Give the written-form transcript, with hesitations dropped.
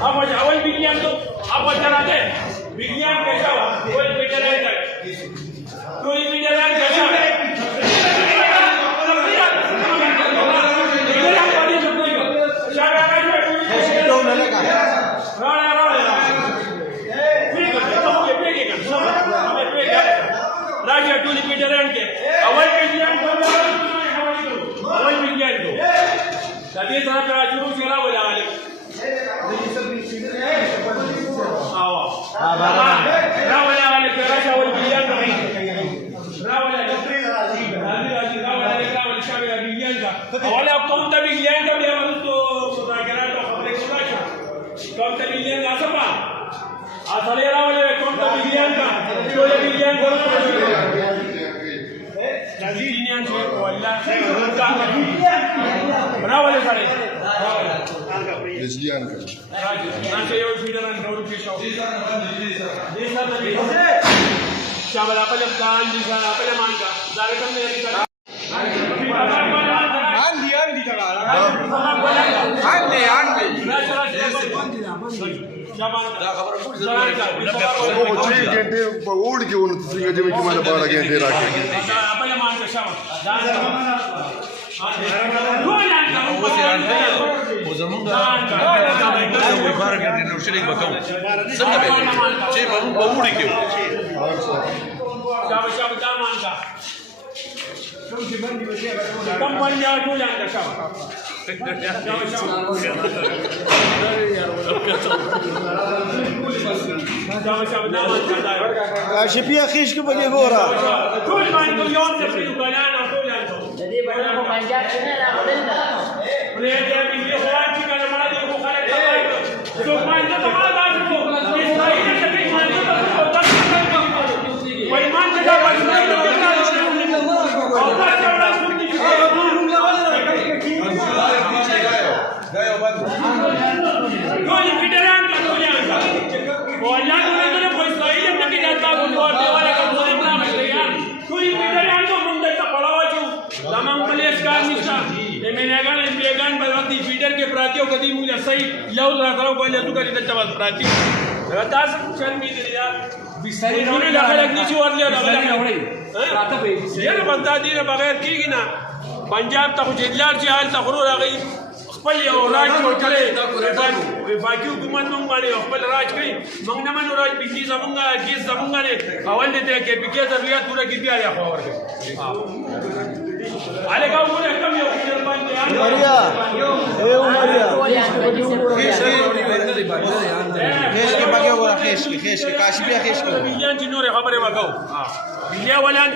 अवल विज्ञान तो आप जरा दे विज्ञान कैसा हुआ कोई विज्ञान है कोई विज्ञान कैसा है राजा टूली विज्ञान के अवल विज्ञान को तभी तरह का शुरू चला हो जाए Lesbian. Siapa apa yang kan di sana apa yang mana? Dari kan dari sana. Andi cakap. Andi. वो 6 घंटे ओढ़ के उन सिंह जब कि मैंने 12 घंटे रखे apa yang mana siapa? O zaman da bu fara geldi ne şey bakalım. Sen de bekle. Şey ben bu uğur ki. Siapa zaman ka? Kampanye tu yang dah siapa? شبيه خيش كيف بقي غورا كل ما يقول يوم تفريد كلام أقول له jadi banyak pemanjat ini lah benar mereka ini orang juga ada malah dia bukan ada so mana tak ada tu Israel ini tapi mana tak ada Waiman juga banyak Allah jangan suci Gaya bantu. Kau yang federal kan kau yang orang tu pun Israel yang nak kita tahu orang orang kan orang mana mereka kau yang federal tu pun tak pelawa tu Lamang Malaysia kan nisha Menegan Menegan berarti feeder ke perhatian kau di mulia saya jauh dah kalau kau jatuh kali tak cepat perhatian Ratas kan media bisari ni dah kalau ni jual dia dah kalau rata begitu dia banta dia bagai kiri na Punjab tak jadilah jihad tak kurang lagi خپل یو راج جوړ کړي باقي حکومت مونږ باندې خپل راج کوي مونږ نه منو راج بجلی زمونږه ګیس زمونږه نه اول دې کې پکې ضرورت پوره کې بیا یا خو ورکړي عليك اول كم يوم في البنك مريا ايه مريا خيش كي بقي غورا خيش كي كاشبيه خيش كي بيان جنور خبره وکاو بیا ولان